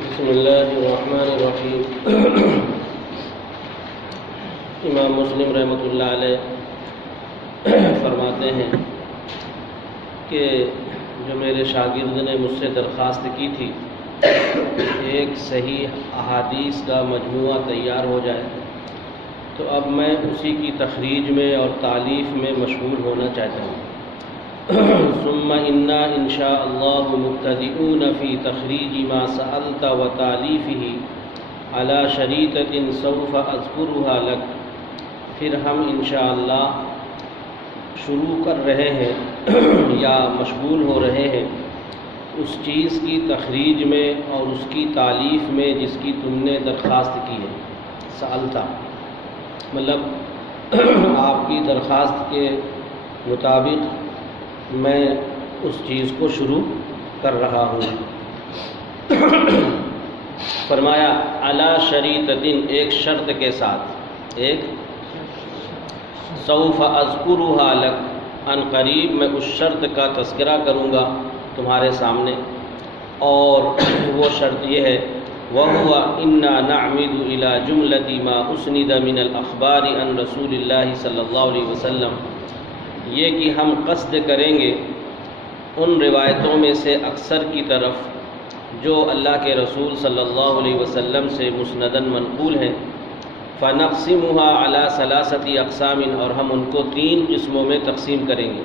بسم اللہ الرحمن الرحیم۔ امام مسلم رحمۃ اللہ علیہ فرماتے ہیں کہ جو میرے شاگرد نے مجھ سے درخواست کی تھی ایک صحیح احادیث کا مجموعہ تیار ہو جائے، تو اب میں اسی کی تخریج میں اور تالیف میں مشغول ہونا چاہتا ہوں۔ ثم انا ان شاء اللہ مبتدئون فی تخریج ما سألت و تالیفہ علی شریطۃ سوف اذکرها لک۔ پھر ہم انشاءاللہ شروع کر رہے ہیں یا مشغول ہو رہے ہیں اس چیز کی تخریج میں اور اس کی تالیف میں جس کی تم نے درخواست کی ہے۔ سألتا مطلب آپ کی درخواست کے مطابق میں اس چیز کو شروع کر رہا ہوں۔ فرمایا علی شریطۃ، ایک شرط کے ساتھ، ایک سوف اذکرها لک، ان قریب میں اس شرط کا تذکرہ کروں گا تمہارے سامنے، اور وہ شرط یہ ہے وَهُوَ إِنَّا نَعْمِدُ إِلَى جُمْلَةِ مَا أُسْنِدَ مِنَ الْأَخْبَارِ عَنْ رَسُولِ اللَّهِ صلی اللہ علیہ وسلم، یہ کہ ہم قصد کریں گے ان روایتوں میں سے اکثر کی طرف جو اللہ کے رسول صلی اللہ علیہ وسلم سے مسنداً منقول ہیں، فَنَقْسِمُهَا عَلَى ثَلَاثَةِ أَقْسَامٍ، اور ہم ان کو 3 قسموں میں تقسیم کریں گے،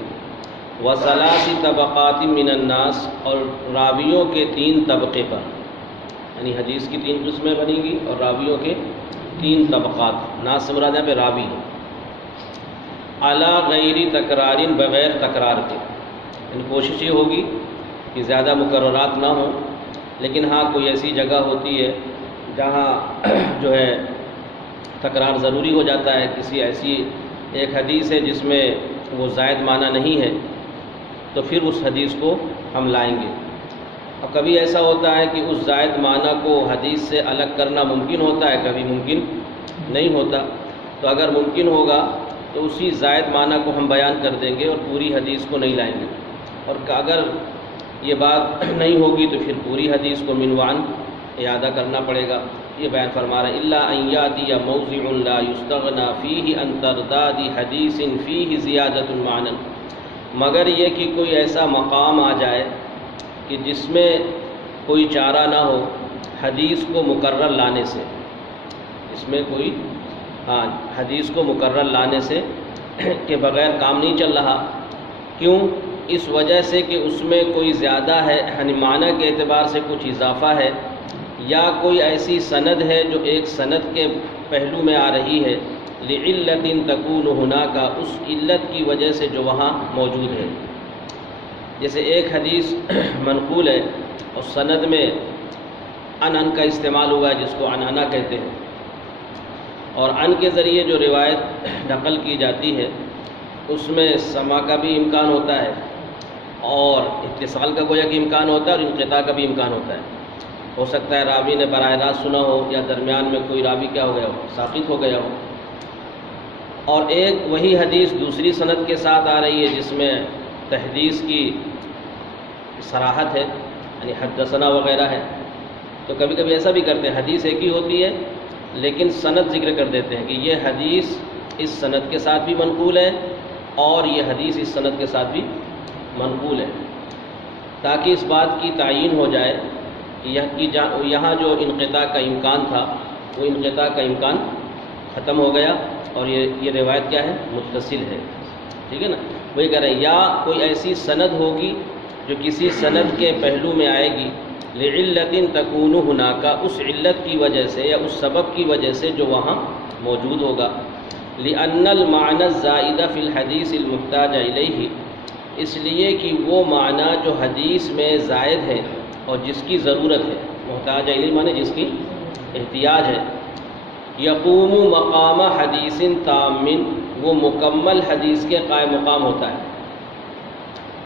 وَثَلَاثِ طَبَقَاتٍ مِنَ النَّاسِ، اور راویوں کے 3 طبقے پر، یعنی حدیث کی 3 قسمیں بنیں گی اور راویوں کے 3 طبقات، ناس سے مراد یہاں پہ راوی ہے، علی غیر تکرار، بغیر تکرار کے، یعنی کوشش یہ ہوگی کہ زیادہ مکررات نہ ہوں، لیکن ہاں کوئی ایسی جگہ ہوتی ہے جہاں جو ہے تکرار ضروری ہو جاتا ہے، کسی ایسی ایک حدیث ہے جس میں وہ زائد معنی نہیں ہے، تو پھر اس حدیث کو ہم لائیں گے۔ اب کبھی ایسا ہوتا ہے کہ اس زائد معنی کو حدیث سے الگ کرنا ممکن ہوتا ہے، کبھی ممکن نہیں ہوتا، تو اگر ممکن ہوگا تو اسی زائد معنی کو ہم بیان کر دیں گے اور پوری حدیث کو نہیں لائیں گے، اور اگر یہ بات نہیں ہوگی تو پھر پوری حدیث کو عنوان اعادہ کرنا پڑے گا۔ یہ بیان فرما رہے الا ان یاتی موضع لا یستغنی فیہ عن ترداد حدیث فیہ زیادۃ معنی، مگر یہ کہ کوئی ایسا مقام آ جائے کہ جس میں کوئی چارہ نہ ہو حدیث کو مکرر لانے سے، اس میں کوئی حدیث کو مکرر لانے سے کہ بغیر کام نہیں چل رہا، کیوں؟ اس وجہ سے کہ اس میں کوئی زیادہ ہے، یعنی معنی کے اعتبار سے کچھ اضافہ ہے، یا کوئی ایسی سند ہے جو ایک سند کے پہلو میں آ رہی ہے، لعلۃ تکون ہناک، اس علت کی وجہ سے جو وہاں موجود ہے۔ جیسے ایک حدیث منقول ہے اور سند میں ان کا استعمال ہوا ہے جس کو عنعنہ کہتے ہیں، اور ان کے ذریعے جو روایت نقل کی جاتی ہے اس میں سماع کا بھی امکان ہوتا ہے اور اتصال کا گویا کہ امکان ہوتا ہے اور انقطاع کا بھی امکان ہوتا ہے۔ ہو سکتا ہے راوی نے براہ راست سنا ہو یا درمیان میں کوئی راوی کیا ہو گیا ہو، ساقط ہو گیا ہو، اور ایک وہی حدیث دوسری سند کے ساتھ آ رہی ہے جس میں تحدیث کی صراحت ہے، یعنی حدثنا وغیرہ ہے، تو کبھی کبھی ایسا بھی کرتے ہیں حدیث ایک ہی ہوتی ہے لیکن سند ذکر کر دیتے ہیں کہ یہ حدیث اس سند کے ساتھ بھی منقول ہے اور یہ حدیث اس سند کے ساتھ بھی منقول ہے، تاکہ اس بات کی تعیین ہو جائے کہ یہاں جو انقطاع کا امکان تھا وہ انقطاع کا امکان ختم ہو گیا اور یہ روایت کیا ہے؟ متصل ہے، ٹھیک ہے نا؟ وہی کہہ رہے ہیں یا کوئی ایسی سند ہوگی جو کسی سند کے پہلو میں آئے گی، لعلۃ تکون ہناک، اس علت کی وجہ سے یا اس سبب کی وجہ سے جو وہاں موجود ہوگا، لأن المعنى الزائد فی الحدیث المحتاج الیہ، اس لیے کہ وہ معنی جو حدیث میں زائد ہے اور جس کی ضرورت ہے، محتاج الیہ معنی جس کی احتیاج ہے، یقوم مقام حدیث تام، وہ مکمل حدیث کے قائم مقام ہوتا ہے،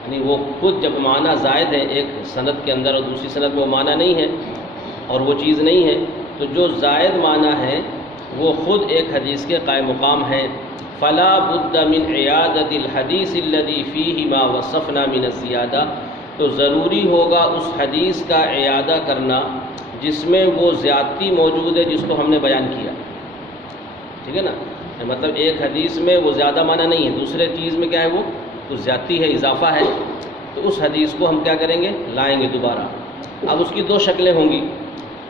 یعنی وہ خود جب معنی زائد ہے ایک سند کے اندر اور دوسری سند میں وہ معنی نہیں ہے اور وہ چیز نہیں ہے، تو جو زائد معنی ہے وہ خود ایک حدیث کے قائم مقام ہے، فلا بد من عیادۃ الحدیث الذی فیہ ما وصفنا من الزیادہ، تو ضروری ہوگا اس حدیث کا اعادہ کرنا جس میں وہ زیادتی موجود ہے جس کو ہم نے بیان کیا، ٹھیک ہے نا، مطلب ایک حدیث میں وہ زیادہ معنی نہیں ہے، دوسرے چیز میں کیا ہے وہ کچھ زیادتی ہے، اضافہ ہے، تو اس حدیث کو ہم کیا کریں گے، لائیں گے دوبارہ۔ اب اس کی دو شکلیں ہوں گی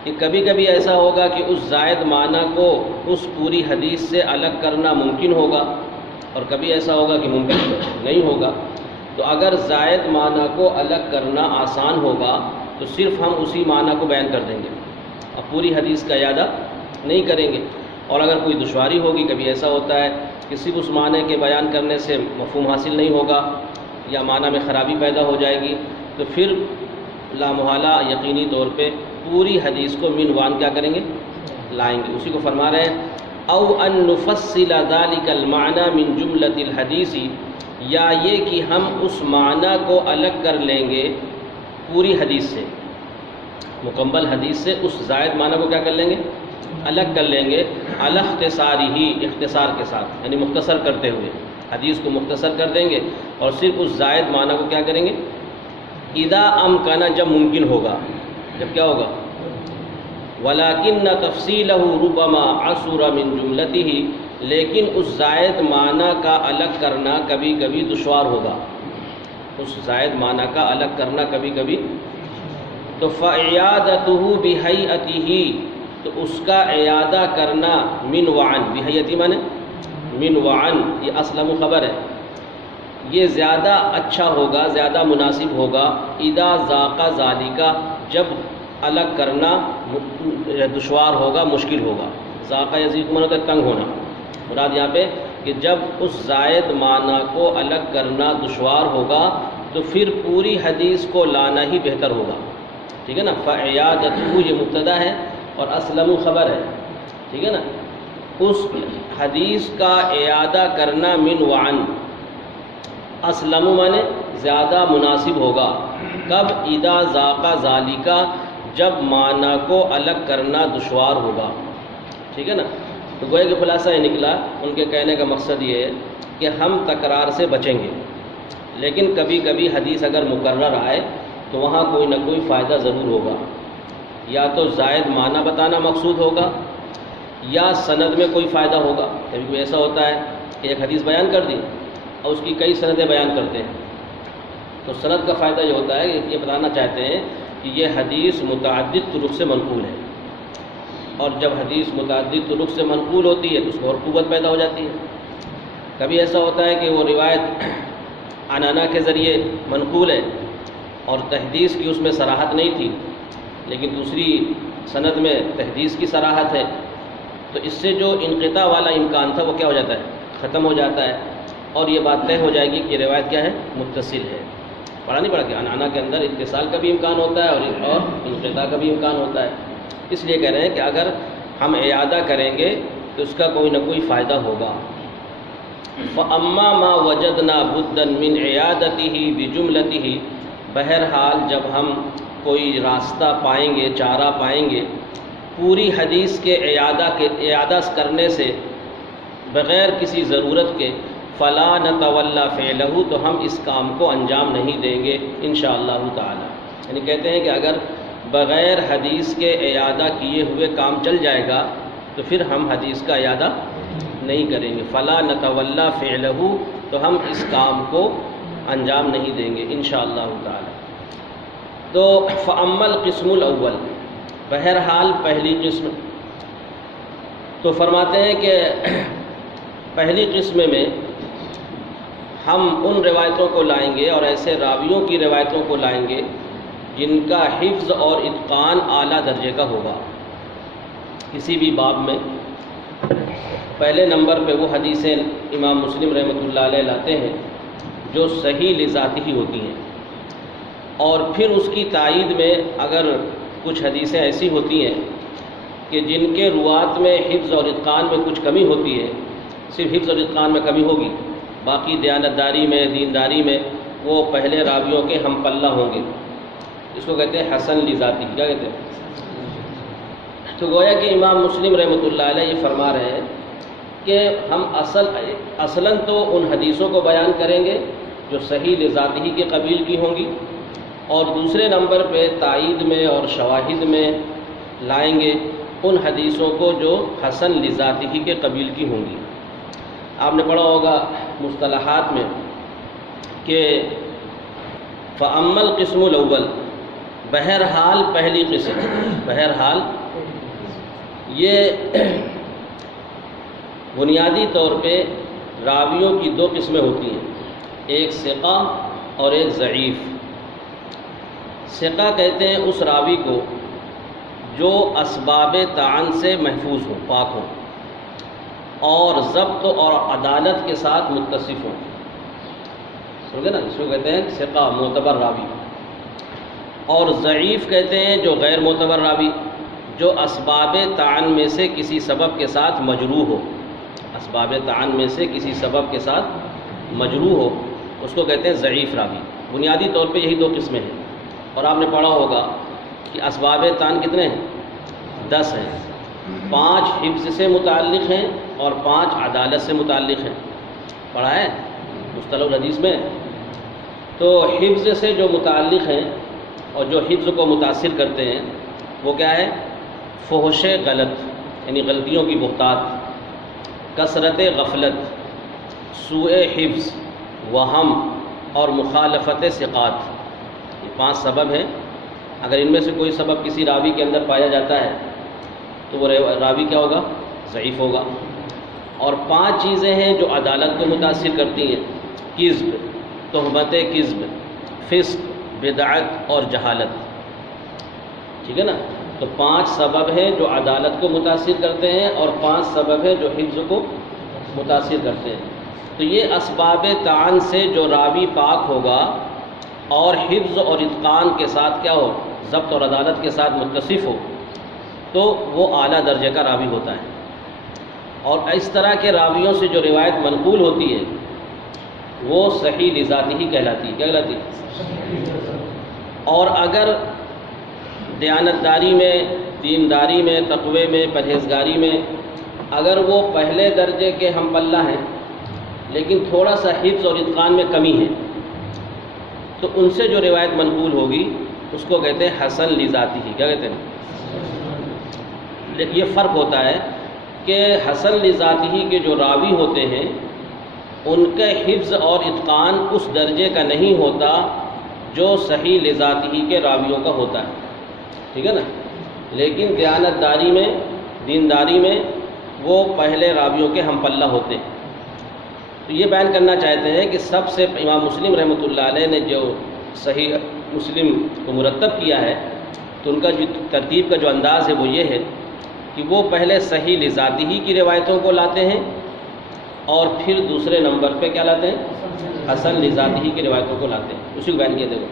کہ کبھی کبھی ایسا ہوگا کہ اس زائد معنی کو اس پوری حدیث سے الگ کرنا ممکن ہوگا، اور کبھی ایسا ہوگا کہ ممکن نہیں ہوگا۔ تو اگر زائد معنی کو الگ کرنا آسان ہوگا تو صرف ہم اسی معنی کو بیان کر دیں گے، اب پوری حدیث کا اعادہ نہیں کریں گے۔ اور اگر کوئی دشواری ہوگی، کبھی ایسا ہوتا ہے کہ صرف اس معنی کے بیان کرنے سے مفہوم حاصل نہیں ہوگا یا معنی میں خرابی پیدا ہو جائے گی، تو پھر لامحالہ یقینی طور پہ پوری حدیث کو من وان کیا کریں گے، لائیں گے۔ اسی کو فرما رہے ہیں او ان نفصل ذلك المعنى من جملۃ الحدیث، یا یہ کہ ہم اس معنی کو الگ کر لیں گے پوری حدیث سے، مکمل حدیث سے اس زائد معنی کو کیا کر لیں گے، الگ کر لیں گے، علی اختصارہ، اختصار کے ساتھ، یعنی مختصر کرتے ہوئے حدیث کو مختصر کر دیں گے، اور صرف اس زائد معنی کو کیا کریں گے، اذا امکن، جب ممکن ہوگا، جب کیا ہوگا، ولیکن تفصیلہ ربما عسر من جملتہ، لیکن اس زائد معنی کا الگ کرنا کبھی کبھی دشوار ہوگا، اس زائد معنی کا الگ کرنا کبھی کبھی، تو فاعادتہ بہیئتہ، تو اس کا اعادہ کرنا من وعن، بہیئتی معنی من وعن، یہ اسلم خبر ہے، یہ زیادہ اچھا ہوگا، زیادہ مناسب ہوگا، اذا ذاق ذالک، جب الگ کرنا دشوار ہوگا، مشکل ہوگا۔ ذاق یذیق معنی ہوتا ہے تنگ ہونا، مراد یہاں پہ کہ جب اس زائد معنی کو الگ کرنا دشوار ہوگا تو پھر پوری حدیث کو لانا ہی بہتر ہوگا، ٹھیک ہے نا۔ فاعادتہ یہ مبتدا ہے اور اسلم خبر ہے، ٹھیک ہے نا۔ اس حدیث کا اعادہ کرنا من وعن، اسلم معنی زیادہ مناسب ہوگا، کب، اذا ذاق ذالک، جب معنی کو الگ کرنا دشوار ہوگا، ٹھیک ہے نا۔ تو گویا کہ خلاصہ یہ نکلا، ان کے کہنے کا مقصد یہ ہے کہ ہم تکرار سے بچیں گے، لیکن کبھی کبھی حدیث اگر مکرر آئے تو وہاں کوئی نہ کوئی فائدہ ضرور ہوگا، یا تو زائد معنی بتانا مقصود ہوگا یا سند میں کوئی فائدہ ہوگا۔ کبھی کوئی ایسا ہوتا ہے کہ ایک حدیث بیان کر دی اور اس کی کئی سندیں بیان کرتے ہیں، تو سند کا فائدہ یہ ہوتا ہے کہ یہ بتانا چاہتے ہیں کہ یہ حدیث متعدد طرق سے منقول ہے، اور جب حدیث متعدد طرق سے منقول ہوتی ہے تو اس میں اور قوت پیدا ہو جاتی ہے۔ کبھی ایسا ہوتا ہے کہ وہ روایت عنعنہ کے ذریعے منقول ہے اور تحدیث کی اس میں صراحت نہیں تھی، لیکن دوسری سند میں تحدیث کی صراحت ہے، تو اس سے جو انقطاع والا امکان تھا وہ کیا ہو جاتا ہے، ختم ہو جاتا ہے، اور یہ بات طے ہو جائے گی کہ یہ روایت کیا ہے، متصل ہے۔ پڑھا نہیں پڑا کہ عنعنہ کے اندر اتصال کا بھی امکان ہوتا ہے اور انقطاع کا بھی امکان ہوتا ہے۔ اس لیے کہہ رہے ہیں کہ اگر ہم اعادہ کریں گے تو اس کا کوئی نہ کوئی فائدہ ہوگا۔ فَأَمَّا مَا وَجَدْنَا بُدًّا مِنْ عِيَادَتِهِ بِجُمْلَتِهِ، بہرحال جب ہم کوئی راستہ پائیں گے، چارہ پائیں گے پوری حدیث کے اعادہ کرنے سے بغیر کسی ضرورت کے، فَلَا نَتَوَلَّى فِعْلَهُ، تو ہم اس کام کو انجام نہیں دیں گے انشاءاللہ تعالی۔ یعنی کہتے ہیں کہ اگر بغیر حدیث کے اعادہ کیے ہوئے کام چل جائے گا تو پھر ہم حدیث کا اعادہ نہیں کریں گے، فَلَا نَتَوَلَّى فِعْلَهُ، تو ہم اس کام کو انجام نہیں دیں گے انشاءاللہ تعالی۔ تو فَأَمَّا الْقِسْمُ الْأَوَّلُ، بہرحال پہلی قسم، تو فرماتے ہیں کہ پہلی قسم میں ہم ان روایتوں کو لائیں گے اور ایسے راویوں کی روایتوں کو لائیں گے جن کا حفظ اور اتقان اعلیٰ درجے کا ہوگا کسی بھی باب میں۔ پہلے نمبر پہ وہ حدیثیں امام مسلم رحمۃ اللہ علیہ لاتے ہیں جو صحیح لذاتی ہی ہوتی ہیں، اور پھر اس کی تائید میں اگر کچھ حدیثیں ایسی ہوتی ہیں کہ جن کے روات میں حفظ اور اتقان میں کچھ کمی ہوتی ہے، صرف حفظ اور اتقان میں کمی ہوگی، باقی دیانتداری میں، دینداری میں وہ پہلے راویوں کے ہم پلہ ہوں گے، اس کو کہتے ہیں حسن لذاتی، کیا کہتے ہیں۔ تو گویا کہ امام مسلم رحمۃ اللہ علیہ یہ فرما رہے ہیں کہ ہم اصلاً تو ان حدیثوں کو بیان کریں گے جو صحیح لذاتی کے قبیل کی ہوں گی، اور دوسرے نمبر پہ تائید میں اور شواہد میں لائیں گے ان حدیثوں کو جو حسن لذاتہ کے قبیل کی ہوں گی۔ آپ نے پڑھا ہوگا مصطلحات میں کہ فَأَمَّا الْقِسْمُ الْأَوَّلُ، بہرحال پہلی قسم، بہرحال یہ بنیادی طور پہ راویوں کی دو قسمیں ہوتی ہیں، ایک ثقہ اور ایک ضعیف۔ ثقہ کہتے ہیں اس راوی کو جو اسباب طعن سے محفوظ ہو، پاک ہو، اور ضبط اور عدالت کے ساتھ متصف ہو، سمجھے نا، اس کو کہتے ہیں ثقہ، معتبر راوی۔ اور ضعیف کہتے ہیں جو غیر معتبر راوی، جو اسباب طعن میں سے کسی سبب کے ساتھ مجروح ہو، اسباب طعن میں سے کسی سبب کے ساتھ مجروح ہو، اس کو کہتے ہیں ضعیف راوی۔ بنیادی طور پہ یہی دو قسمیں ہیں، اور آپ نے پڑھا ہوگا کہ اسباب طعن کتنے ہیں؟ 10 ہیں، 5 حفظ سے متعلق ہیں اور 5 عدالت سے متعلق ہیں، پڑھا ہے مصطلح الحدیث میں۔ تو حفظ سے جو متعلق ہیں اور جو حفظ کو متاثر کرتے ہیں وہ کیا ہے؟ فحش غلط، یعنی غلطیوں کی بہتات، کثرت غفلت، سوء حفظ، وہم اور مخالفت ثقات، یہ 5 سبب ہیں۔ اگر ان میں سے کوئی سبب کسی راوی کے اندر پایا جاتا ہے تو وہ راوی کیا ہوگا؟ ضعیف ہوگا۔ اور 5 چیزیں ہیں جو عدالت کو متاثر کرتی ہیں، کذب، تہمت کذب، فسق، بدعت اور جہالت، ٹھیک ہے نا؟ تو 5 سبب ہیں جو عدالت کو متاثر کرتے ہیں اور 5 سبب ہیں جو حفظ کو متاثر کرتے ہیں۔ تو یہ اسباب طعن سے جو راوی پاک ہوگا اور حفظ اور اتقان کے ساتھ کیا ہو؟ ضبط اور عدالت کے ساتھ متصف ہو، تو وہ اعلیٰ درجے کا راوی ہوتا ہے۔ اور اس طرح کے راویوں سے جو روایت منقول ہوتی ہے وہ صحیح لذاتہ ہی کہلاتی ہے۔ کیا کہلاتی ہے؟ اور اگر دیانتداری میں، دینداری میں، تقوی میں، پرہیزگاری میں اگر وہ پہلے درجے کے ہم پلہ ہیں لیکن تھوڑا سا حفظ اور اتقان میں کمی ہے، تو ان سے جو روایت منقول ہوگی اس کو کہتے ہیں حسن لذاتہ ہی۔ کیا کہتے ہیں؟ لیکن یہ فرق ہوتا ہے کہ حسن لذاتہ کے جو راوی ہوتے ہیں ان کے حفظ اور اتقان اس درجے کا نہیں ہوتا جو صحیح لذاتہ کے راویوں کا ہوتا ہے، ٹھیک ہے نا؟ لیکن دیانتداری میں، دینداری میں وہ پہلے راویوں کے ہم پلہ ہوتے ہیں۔ تو یہ بیان کرنا چاہتے ہیں کہ سب سے امام مسلم رحمۃ اللہ علیہ نے جو صحیح مسلم کو مرتب کیا ہے تو ان کا جو ترتیب کا جو انداز ہے وہ یہ ہے کہ وہ پہلے صحیح لذاتہ کی روایتوں کو لاتے ہیں اور پھر دوسرے نمبر پہ کیا لاتے ہیں؟ حسن لذاتہ کی روایتوں کو لاتے ہیں۔ اسی کو بیان کیا دیکھو،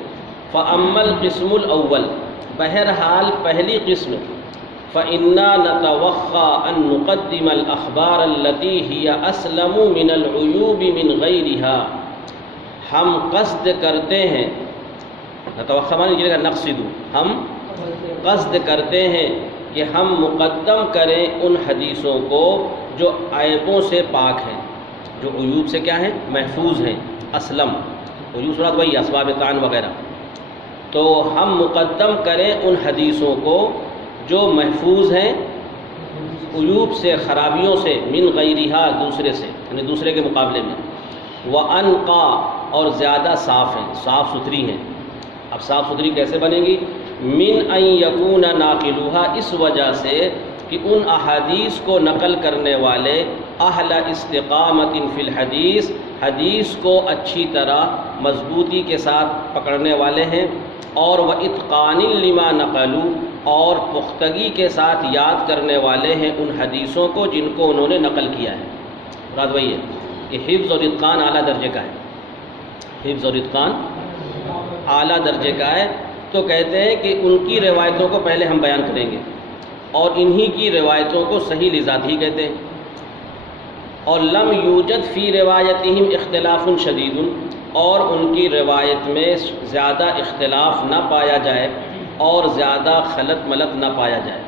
فَأَمَّا الْقِسْمُ الْأَوَّلُ، بہرحال پہلی قسم، فَإِنَّا نَتَوَخَّىٰ أَن نُقَدِّمَ الْأَخْبَارَ الَّتِي هِيَ أَسْلَمُ مِنَ الْعُيُوبِ مِنْ غَيْرِهَا، ہم قصد کرتے ہیں، نتوخّا معنی یہ نقصد، ہم قصد کرتے ہیں کہ ہم مقدم کریں ان حدیثوں کو جو عیبوں سے پاک ہیں، جو عیوب سے کیا ہیں؟ محفوظ ہیں، اسلم، عیوب صورت وہی اسباب طعن وغیرہ، تو ہم مقدم کریں ان حدیثوں کو جو محفوظ ہیں عیوب سے، خرابیوں سے، من غیرہا، دوسرے سے، یعنی دوسرے کے مقابلے میں، وانقا، اور زیادہ صاف ہیں، صاف ستھری ہیں۔ اب صاف ستھری کیسے بنے گی؟ من ان یکون ناقلوہا، اس وجہ سے کہ ان احادیث کو نقل کرنے والے اہل استقامت فی الحدیث، حدیث کو اچھی طرح مضبوطی کے ساتھ پکڑنے والے ہیں، اور وہ اتقان لما نقلوا، اور پختگی کے ساتھ یاد کرنے والے ہیں ان حدیثوں کو جن کو انہوں نے نقل کیا ہے۔ مراد وہی ہے کہ حفظ اور اتقان اعلیٰ درجے کا ہے، حفظ اور اتقان اعلیٰ درجے کا ہے۔ تو کہتے ہیں کہ ان کی روایتوں کو پہلے ہم بیان کریں گے اور انہی کی روایتوں کو صحیح لذاتہ ہی کہتے ہیں۔ اور لم یوجد فی روایتہم اختلاف شدید، اور ان کی روایت میں زیادہ اختلاف نہ پایا جائے اور زیادہ خلط ملط نہ پایا جائے،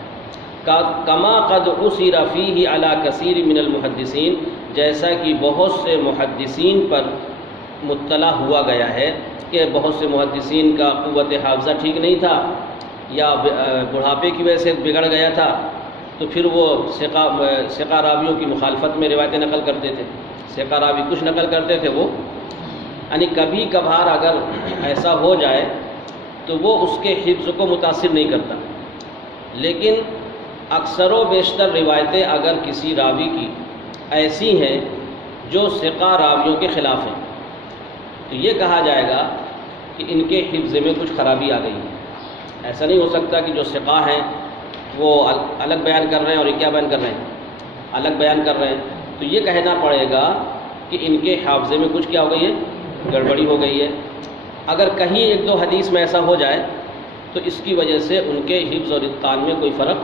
کما قد عثر فیہ علی کثیر من المحدثین، جیسا کہ بہت سے محدثین پر مطلع ہوا گیا ہے کہ بہت سے محدثین کا قوت حافظہ ٹھیک نہیں تھا، یا بڑھاپے کی وجہ سے بگڑ گیا تھا تو پھر وہ ثقہ راویوں کی مخالفت میں روایتیں نقل کرتے تھے. ثقہ راوی کچھ نقل کرتے تھے وہ، یعنی کبھی کبھار اگر ایسا ہو جائے تو وہ اس کے حفظ کو متاثر نہیں کرتا، لیکن اکثر و بیشتر روایتیں اگر کسی راوی کی ایسی ہیں جو ثقہ راویوں کے خلاف ہیں تو یہ کہا جائے گا کہ ان کے حفظ میں کچھ خرابی آ گئی ہے. ایسا نہیں ہو سکتا کہ جو ثقہ ہیں وہ الگ بیان کر رہے ہیں اور یہ کیا بیان کر رہے ہیں، الگ بیان کر رہے ہیں. تو یہ کہنا پڑے گا کہ ان کے حافظے میں کچھ کیا ہو گئی ہے، گڑبڑی ہو گئی ہے. اگر کہیں ایک دو حدیث میں ایسا ہو جائے تو اس کی وجہ سے ان کے حفظ اور اتقان میں کوئی فرق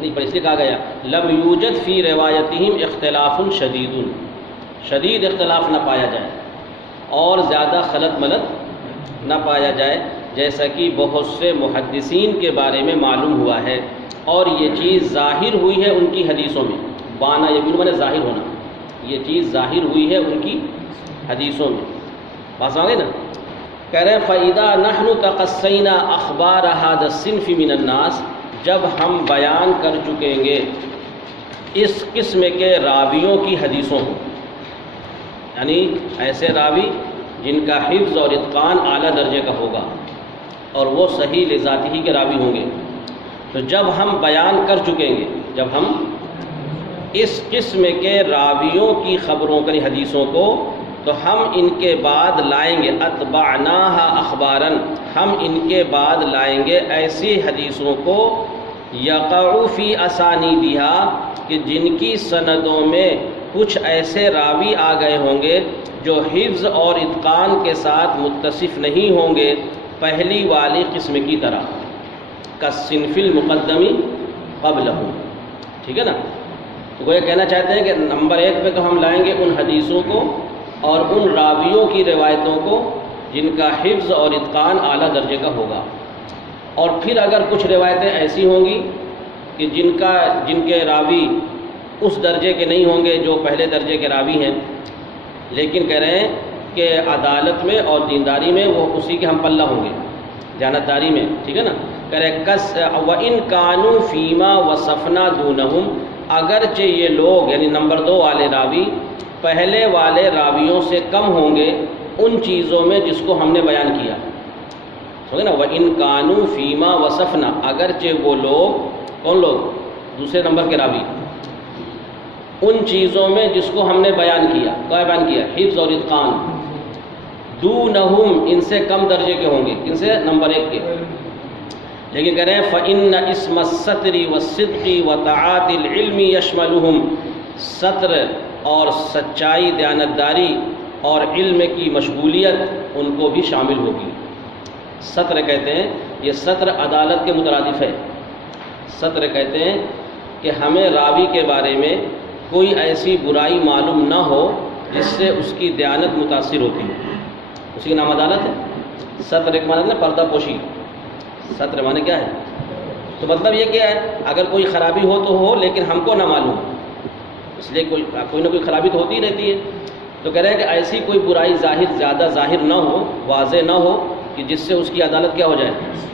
نہیں پڑے. اس لیے کہا گیا لم یوجد فی روایتہم اختلاف شدید، شدید اختلاف نہ پایا جائے اور زیادہ خلط ملط نہ پایا جائے، جیسا کہ بہت سے محدثین کے بارے میں معلوم ہوا ہے اور یہ چیز ظاہر ہوئی ہے ان کی حدیثوں میں. بانا یبین میں ظاہر ہونا، یہ چیز ظاہر ہوئی ہے ان کی حدیثوں میں. بات سمجھ گئے نا؟ کہہ رہے ہیں فَإِذَا نَحْنُ تَقَصَّيْنَا أَخْبَارَ هَذَا الصِّنْفِ مِنَ النَّاسِ، جب ہم بیان کر چکیں گے اس قسم کے راویوں کی حدیثوں کو، یعنی ایسے راوی جن کا حفظ اور اتقان اعلیٰ درجے کا ہوگا اور وہ صحیح لذاتی ہی کے راوی ہوں گے، تو جب ہم بیان کر چکیں گے، جب ہم اس قسم کے راویوں کی خبروں کی حدیثوں کو، تو ہم ان کے بعد لائیں گے اتبعناہا اخباراً، ہم ان کے بعد لائیں گے ایسی حدیثوں کو یقع فی اسانیدہا کہ جن کی سندوں میں کچھ ایسے راوی آ گئے ہوں گے جو حفظ اور اتقان کے ساتھ متصف نہیں ہوں گے پہلی والی قسم کی طرح، کالصنف المقدم قبلہ. ٹھیک ہے نا؟ تو وہ یہ کہنا چاہتے ہیں کہ نمبر ایک پہ تو ہم لائیں گے ان حدیثوں کو اور ان راویوں کی روایتوں کو جن کا حفظ اور اتقان اعلیٰ درجے کا ہوگا، اور پھر اگر کچھ روایتیں ایسی ہوں گی کہ جن کے راوی اس درجے کے نہیں ہوں گے جو پہلے درجے کے راوی ہیں، لیکن کہہ رہے ہیں کہ عدالت میں اور دینداری میں وہ اسی کے ہم پلہ ہوں گے، جانتداری میں. ٹھیک ہے نا؟ کہہ رہے وَإِن كَانُوا فِيمَا وَصَفْنَا دُونَهُمْ، اگرچہ یہ لوگ یعنی نمبر 2 والے راوی پہلے والے راویوں سے کم ہوں گے ان چیزوں میں جس کو ہم نے بیان کیا. سمجھے نا؟ وَإِن كَانُوا فِيمَا وَصَفْنَا، اگرچہ وہ لوگ، کون لوگ؟ دوسرے نمبر کے راوی، ان چیزوں میں جس کو ہم نے بیان کیا. کیا بیان کیا؟ حفظ اور اتقان. دونہم، ان سے کم درجے کے ہوں گے، ان سے نمبر 1 کے. لیکن کہہ رہے ہیں فَإِنَّ اسْمَ السَّتْرِ وَالصِّدْقِ وَطَاعَةِ الْعِلْمِ يَشْمَلُهُمْ، سطر اور سچائی، دیانتداری اور علم کی مشغولیت ان کو بھی شامل ہوگی. سطر کہتے ہیں، یہ سطر عدالت کے مترادف ہے. سطر کہتے ہیں کہ ہمیں راوی کے بارے میں کوئی ایسی برائی معلوم نہ ہو جس سے اس کی دیانت متاثر ہوتی ہے، اسی کا نام عدالت ہے. سطر ایک معنی ہے پردہ پوشی. سطر معنی کیا ہے؟ تو مطلب یہ کیا ہے، اگر کوئی خرابی ہو تو ہو لیکن ہم کو نہ معلوم، اس لیے کوئی نہ کوئی خرابی تو ہوتی ہی رہتی ہے. تو کہہ رہے ہیں کہ ایسی کوئی برائی زیادہ ظاہر نہ ہو، واضح نہ ہو کہ جس سے اس کی عدالت کیا ہو جائے،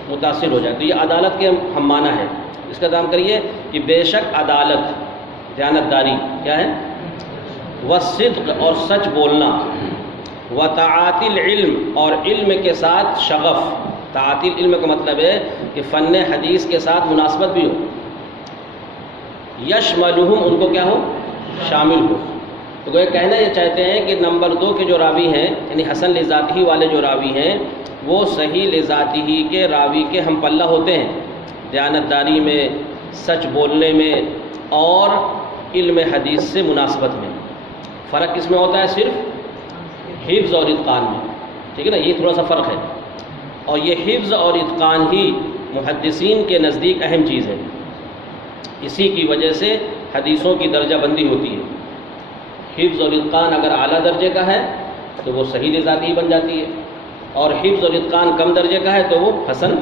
متاثر ہو جائے. تو یہ عدالت کے ہم معنی ہے. اس کا نام کریے کہ بے شک عدالت، دیانتداری کیا ہے، والصدق اور سچ بولنا، وطاعت العلم اور علم کے ساتھ شغف. طاعت العلم کا مطلب ہے کہ فن حدیث کے ساتھ مناسبت بھی ہو. یشملہم، ان کو کیا ہو، شامل ہو. تو یہ کہنا یہ چاہتے ہیں کہ نمبر 2 کے جو راوی ہیں یعنی حسن لذاتہ والے جو راوی ہیں وہ صحیح لذاتہ کے راوی کے ہم پلہ ہوتے ہیں، دیانتداری میں، سچ بولنے میں اور علم حدیث سے مناسبت میں. فرق کس میں ہوتا ہے؟ صرف حفظ اور اتقان میں. ٹھیک ہے نا؟ یہ تھوڑا سا فرق ہے. اور یہ حفظ اور اتقان ہی محدثین کے نزدیک اہم چیز ہے. اسی کی وجہ سے حدیثوں کی درجہ بندی ہوتی ہے. حفظ اور اتقان اگر اعلیٰ درجے کا ہے تو وہ صحیح لذاتی بن جاتی ہے، اور حفظ اور اتقان کم درجے کا ہے تو وہ حسن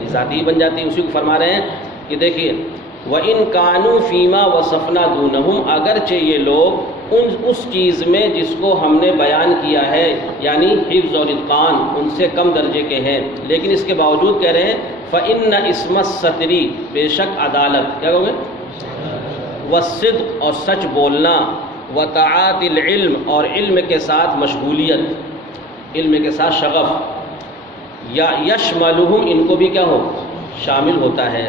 لذاتی بن جاتی ہے. اسی کو فرما رہے ہیں کہ دیکھیے وَإِن كَانُوا فِيمَا وَصَفْنَا دُونَهُمْ، اگرچہ یہ لوگ اس چیز میں جس کو ہم نے بیان کیا ہے، یعنی حفظ اور اتقان ان سے کم درجے کے ہیں، لیکن اس کے باوجود کہہ رہے ہیں فَإِنَّ اسْمَ السَّتْرِ، بے شک عدالت، کیا کہو گے، والصدق اور سچ بولنا، وطاعت العلم اور علم کے ساتھ مشغولیت، علم کے ساتھ شغف، یا یشملہم ان کو بھی کیا ہو، شامل ہوتا ہے۔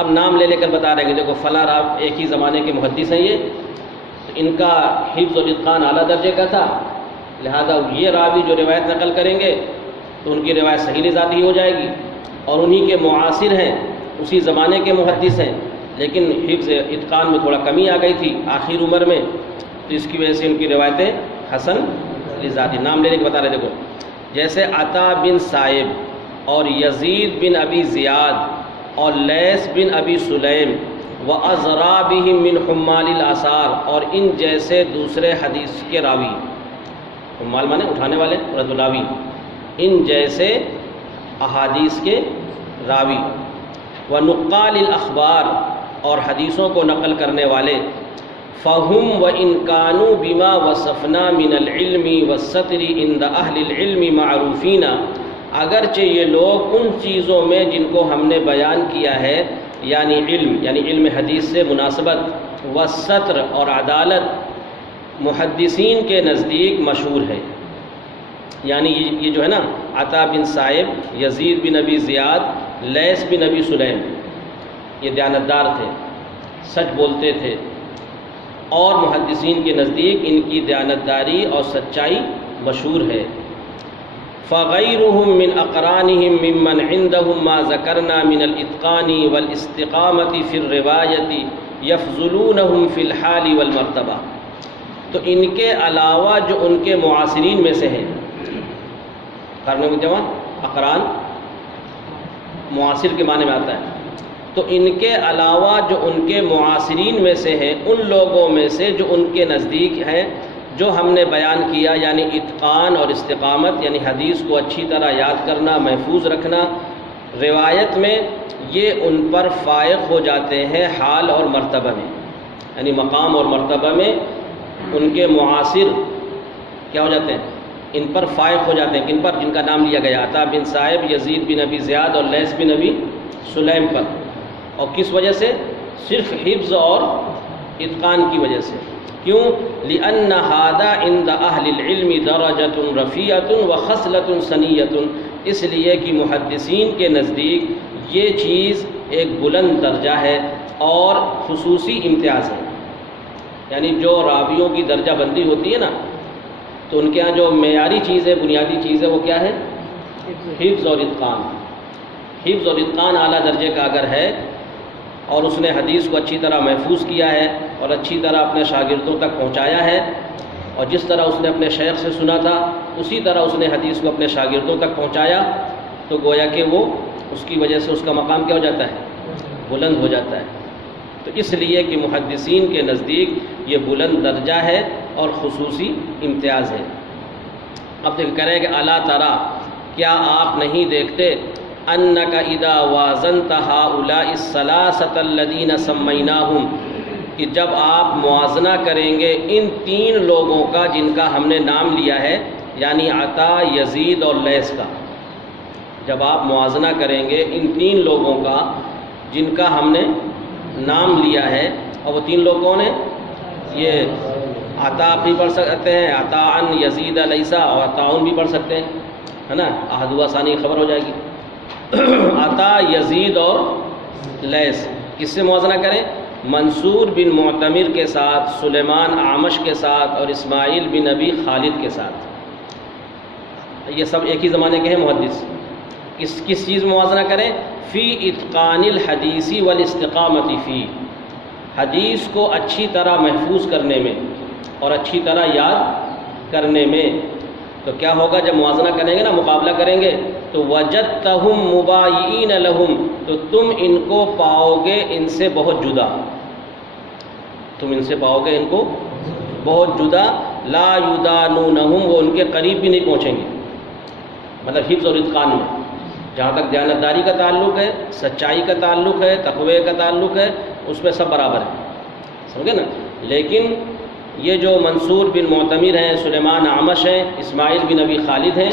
اب نام لے کر بتا رہے ہیں کہ دیکھو فلاں راوی ایک ہی زمانے کے محدث ہیں، یہ ان کا حفظ و اتقان اعلیٰ درجے کا تھا، لہذا یہ راوی جو روایت نقل کریں گے تو ان کی روایت صحیح ذاتی ہو جائے گی، اور انہی کے معاصر ہیں، اسی زمانے کے محدث ہیں، لیکن حفظ اتقان میں تھوڑا کمی آ گئی تھی آخر عمر میں، تو اس کی وجہ سے ان کی روایتیں حسن لذاتی۔ نام لینے کے بتا رہے دیکھو، جیسے عطا بن صائب اور یزید بن ابی زیاد اور لیث بن ابی سلیم وَأَضْرَابِهِمْ مِنْ حُمَّالِ الْآثَار، اور ان جیسے دوسرے حدیث کے راوی، حمال مانے اٹھانے والے، رد راوی، ان جیسے احادیث کے راوی، وَنُقَّالِ الْأَخْبار، اور حدیثوں کو نقل کرنے والے، فَهُمْ وَإِنْ كَانُوا بِمَا وَصَفْنَا مِنَ الْعِلْمِ وَالسَّتْرِ عِنْدَ أَهْلِ الْعِلْمِ مَعْرُوفِينَ، اگرچہ یہ لوگ ان چیزوں میں جن کو ہم نے بیان کیا ہے، یعنی علم حدیث سے مناسبت، والستر اور عدالت محدثین کے نزدیک مشہور ہے۔ یعنی یہ جو ہے نا عطا بن صائب، یزید بن ابی زیاد، لیث بن ابی سلیم، یہ دیانتدار تھے، سچ بولتے تھے، اور محدثین کے نزدیک ان کی دیانتداری اور سچائی مشہور ہے۔ فغیرهم من اقرانهم ممن عندهم ما ذکرنا من الاتقان والاستقامة في الروایة یفضلونهم في الحال والمرتبہ، تو ان کے علاوہ جو ان کے معاصرین میں سے ہیں، قرن میں جمع اقران معاصر کے معنی میں آتا ہے، تو ان کے علاوہ جو ان کے معاصرین میں سے ہیں، ان لوگوں میں سے جو ان کے نزدیک ہیں، جو ہم نے بیان کیا، یعنی اتقان اور استقامت، یعنی حدیث کو اچھی طرح یاد کرنا، محفوظ رکھنا، روایت میں، یہ ان پر فائق ہو جاتے ہیں حال اور مرتبہ میں، یعنی مقام اور مرتبہ میں ان کے معاصر کیا ہو جاتے ہیں، ان پر فائق ہو جاتے ہیں، کن پر، جن کا نام لیا گیا، عطا بن صائب، یزید بن ابی زیاد اور لیث بن ابی سلیم پر، اور کس وجہ سے، صرف حفظ اور اتقان کی وجہ سے۔ کیوں؟ لِأَنَّ هَذَا عِنْدَ أَهْلِ الْعِلْمِ دَرَجَةٌ رَفِيعَةٌ وَخَصْلَةٌ سَنِيَّةٌ، اس لیے کہ محدثین کے نزدیک یہ چیز ایک بلند درجہ ہے اور خصوصی امتیاز ہے، یعنی جو راویوں کی درجہ بندی ہوتی ہے نا، تو ان کے ہاں جو معیاری چیز ہے، بنیادی چیز ہے، وہ کیا ہے، حفظ اور اتقان۔ حفظ اور اتقان اعلیٰ درجے کا اگر ہے، اور اس نے حدیث کو اچھی طرح محفوظ کیا ہے اور اچھی طرح اپنے شاگردوں تک پہنچایا ہے، اور جس طرح اس نے اپنے شیخ سے سنا تھا اسی طرح اس نے حدیث کو اپنے شاگردوں تک پہنچایا، تو گویا کہ وہ اس کی وجہ سے اس کا مقام کیا ہو جاتا ہے، بلند ہو جاتا ہے۔ تو اس لیے کہ محدثین کے نزدیک یہ بلند درجہ ہے اور خصوصی امتیاز ہے۔ اب دیکھ کہہ رہے ہیں کہ الا ترى، کیا آپ نہیں دیکھتے، انک اذا وازنت هؤلاء الثلاثه الذين سمیناهم، کہ جب آپ موازنہ کریں گے ان تین لوگوں کا جن کا ہم نے نام لیا ہے، یعنی عطا، یزید اور لیث کا، جب آپ موازنہ کریں گے ان تین لوگوں کا جن کا ہم نے نام لیا ہے، اور وہ تین لوگ کون ہیں، یہ عطا بھی پڑھ سکتے ہیں، عطاء یزید لیثا، اور عطاء بھی پڑھ سکتے ہیں، ہے نا، احد و ثانی خبر ہو جائے گی۔ عطا، یزید اور لیث، کس سے موازنہ کریں، منصور بن معتمر کے ساتھ، سلیمان اعمش کے ساتھ، اور اسماعیل بن ابی خالد کے ساتھ، یہ سب ایک ہی زمانے کے ہیں محدث۔ کس چیز میں موازنہ کریں، فی اتقان الحدیث والاستقامت فی، حدیث کو اچھی طرح محفوظ کرنے میں اور اچھی طرح یاد کرنے میں۔ تو کیا ہوگا جب موازنہ کریں گے نا، مقابلہ کریں گے، تو وجدتہم مبایعین لہم، تو تم ان کو پاؤ گے ان سے بہت جدا، تم ان سے پاؤ گے ان کو بہت جدا، لا یدانونہم، وہ ان کے قریب بھی نہیں پہنچیں گے، مطلب حفظ اور اتقان میں، جہاں تک دیانتداری کا تعلق ہے، سچائی کا تعلق ہے، تقوی کا تعلق ہے، اس میں سب برابر ہے، سمجھے نا۔ لیکن یہ جو منصور بن معتمر ہیں، سلیمان اعمش ہیں، اسماعیل بن ابی خالد ہیں،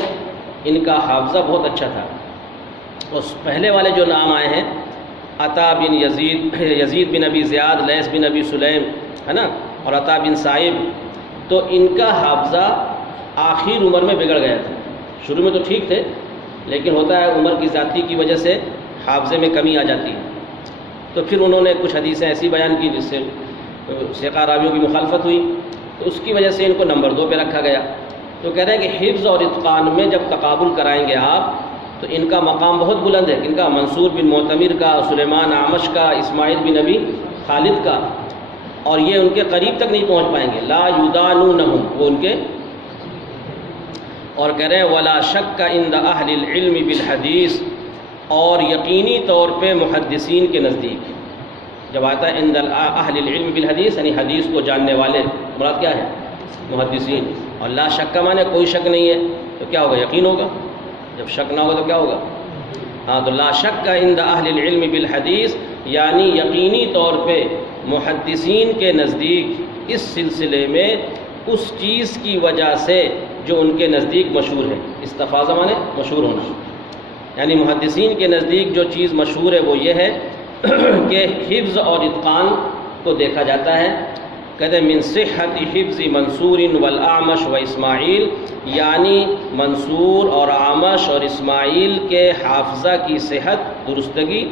ان کا حافظہ بہت اچھا تھا۔ اور پہلے والے جو نام آئے ہیں، عطا بن یزید بن ابی زیاد، لیث بن ابی سلیم، ہے نا، اور عطا بن صائب، تو ان کا حافظہ آخر عمر میں بگڑ گیا تھا۔ شروع میں تو ٹھیک تھے، لیکن ہوتا ہے عمر کی زیادتی کی وجہ سے حافظے میں کمی آ جاتی ہے۔ تو پھر انہوں نے کچھ حدیثیں ایسی بیان کی جس سے ثقہ راویوں کی مخالفت ہوئی، تو اس کی وجہ سے ان کو نمبر 2 پہ رکھا گیا۔ تو کہہ رہے ہیں کہ حفظ اور اتقان میں جب تقابل کرائیں گے آپ تو ان کا مقام بہت بلند ہے۔ ان کا منصور بن معتمر کا، سلیمان اعمش کا، اسماعیل بن ابی خالد کا، اور یہ ان کے قریب تک نہیں پہنچ پائیں گے، لا یدانونہم، وہ ان کے، اور کہہ رہے ہیں ولا شک عند اہل العلم بالحدیث، اور یقینی طور پہ محدثین کے نزدیک جب آتا ہے عند اہل العلم بالحدیث یعنی حدیث کو جاننے والے، مراد کیا ہے؟ محدثین۔ اور لا شک کا معنی کوئی شک نہیں ہے، تو کیا ہوگا؟ یقین ہوگا۔ جب شک نہ ہوگا تو کیا ہوگا؟ ہاں، تو لا شک عند اہل العلم بالحدیث یعنی یقینی طور پہ محدثین کے نزدیک اس سلسلے میں اس چیز کی وجہ سے جو ان کے نزدیک مشہور ہے۔ استفاضہ معنی مشہور ہونا، یعنی محدثین کے نزدیک جو چیز مشہور ہے وہ یہ ہے کہ حفظ اور اتقان کو دیکھا جاتا ہے۔ کہتے ہیں من صحت حفظ منصور والاعمش و اسماعیل، یعنی منصور اور اعمش اور اسماعیل کے حافظہ کی صحت، درستگی،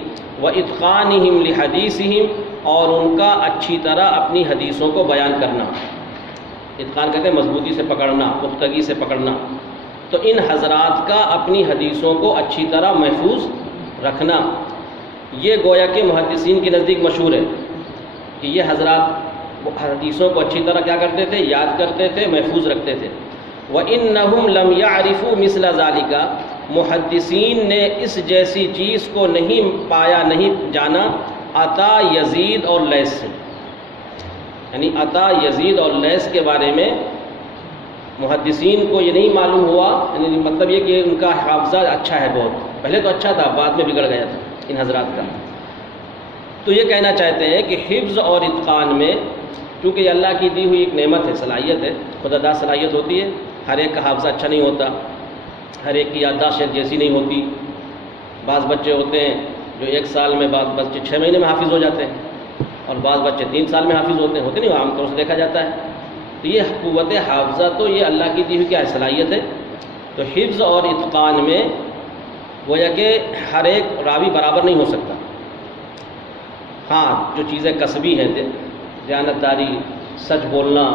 و اتقانہم لحدیثہم، اور ان کا اچھی طرح اپنی حدیثوں کو بیان کرنا۔ اتقان کہتے ہیں مضبوطی سے پکڑنا، پختگی سے پکڑنا۔ تو ان حضرات کا اپنی حدیثوں کو اچھی طرح محفوظ رکھنا، یہ گویا کہ محدثین کے نزدیک مشہور ہے کہ یہ حضرات حدیثوں کو اچھی طرح کیا کرتے تھے؟ یاد کرتے تھے، محفوظ رکھتے تھے۔ وَإِنَّهُمْ لَمْ يَعْرِفُوا مِثْلَ ذَلِكَ، محدثین نے اس جیسی چیز کو نہیں پایا، نہیں جانا عطا، یزید اور لیث سے، یعنی عطا، یزید اور لیث کے بارے میں محدثین کو یہ نہیں معلوم ہوا، یعنی مطلب یہ کہ ان کا حافظہ اچھا ہے بہت، پہلے تو اچھا تھا، بعد میں بگڑ گیا تھا ان حضرات کا۔ تو یہ کہنا چاہتے ہیں کہ حفظ اور اتقان میں، کیونکہ یہ اللہ کی دی ہوئی ایک نعمت ہے، صلاحیت ہے، خدا داد صلاحیت ہوتی ہے، ہر ایک کا حافظہ اچھا نہیں ہوتا، ہر ایک کی یادداشت ایک جیسی نہیں ہوتی۔ بعض بچے ہوتے ہیں جو 1 سال میں، بعض بچے 6 مہینے میں حافظ ہو جاتے ہیں، اور بعض بچے 3 سال میں حافظ ہوتے نہیں، عام طور سے دیکھا جاتا ہے۔ تو یہ قوت حافظہ تو یہ اللہ کی دی ہوئی کیا ہے؟ صلاحیت ہے۔ تو حفظ اور اتقان میں گویا کہ ہر ایک راوی برابر نہیں ہو سکتا۔ ہاں، جو چیزیں کسبی ہیں، دیانتداری، سچ بولنا،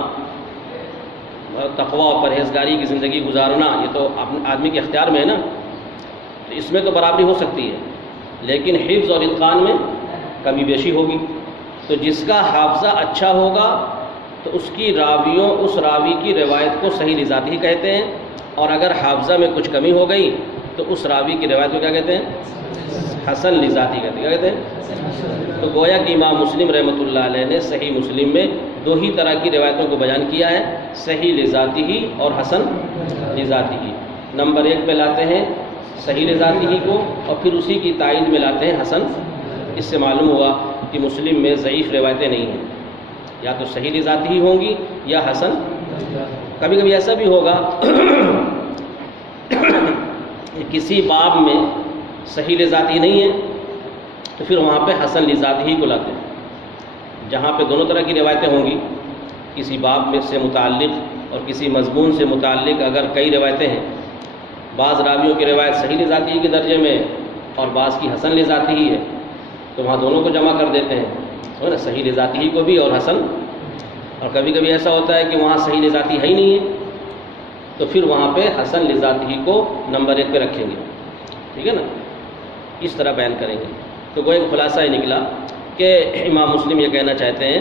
تقوی اور پرہیزگاری کی زندگی گزارنا، یہ تو آدمی کے اختیار میں ہے نا، تو اس میں تو برابری ہو سکتی ہے، لیکن حفظ اور اتقان میں کمی بیشی ہوگی۔ تو جس کا حافظہ اچھا ہوگا تو اس کی راویوں، اس راوی کی روایت کو صحیح لذاتی ہی کہتے ہیں، اور اگر حافظہ میں کچھ کمی ہو گئی تو اس راوی کی روایت کو کیا کہتے ہیں؟ حسن لذاتی کہتے ہیں۔ کیا کہتے ہیں؟ تو گویا کہ امام مسلم رحمۃ اللہ علیہ نے صحیح مسلم میں 2 ہی طرح کی روایتوں کو بیان کیا ہے، صحیح لذاتی ہی اور حسن لذاتی ہی۔ نمبر 1 پہ لاتے ہیں صحیح لذاتی ہی کو، اور پھر اسی کی تائید میں لاتے ہیں حسن۔ اس سے معلوم ہوا کہ مسلم میں ضعیف روایتیں نہیں ہیں، یا تو صحیح لذاتی ہی ہوں گی یا حسن۔ کبھی کبھی ایسا بھی ہوگا کہ کسی باب میں صحیح لذاتی نہیں ہے تو پھر وہاں پہ حسن لذاتی ہی کو لاتے ہیں، جہاں پہ دونوں طرح کی روایتیں ہوں گی، کسی باب میں سے متعلق اور کسی مضمون سے متعلق اگر کئی روایتیں ہیں، بعض راویوں کی روایت صحیح لذاتی ہی کے درجے میں اور بعض کی حسن لذاتی ہی ہے، تو وہاں دونوں کو جمع کر دیتے ہیں، ہے نا، صحیح لذاتی ہی کو بھی اور حسن۔ اور کبھی کبھی ایسا ہوتا ہے کہ وہاں صحیح لذاتی ہے ہی نہیں ہے، تو پھر وہاں پہ حسن لذاتی ہی کو نمبر 1 پہ رکھیں گے، ٹھیک ہے نا، اس طرح بیان کریں گے۔ تو وہ ایک خلاصہ یہ نکلا کہ امام مسلم یہ کہنا چاہتے ہیں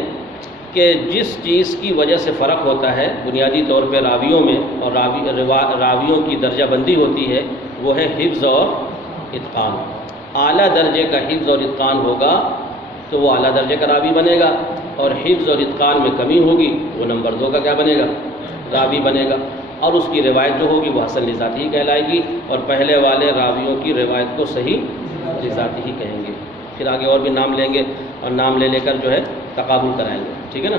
کہ جس چیز کی وجہ سے فرق ہوتا ہے بنیادی طور پہ راویوں میں، اور راویوں کی درجہ بندی ہوتی ہے، وہ ہے حفظ اور اتقان۔ اعلیٰ درجے کا حفظ اور اتقان ہوگا تو وہ اعلیٰ درجے کا راوی بنے گا، اور حفظ اور اتقان میں کمی ہوگی وہ نمبر 2 کا کیا بنے گا؟ راوی بنے گا، اور اس کی روایت جو ہوگی وہ حسن لذاتی ہی کہلائے گی، اور پہلے والے راویوں کی روایت کو صحیح لذاتی ہی کہیں گے۔ پھر آگے اور بھی نام لیں گے، اور نام لے کر جو ہے تقابل کرائیں گے، ٹھیک ہے نا۔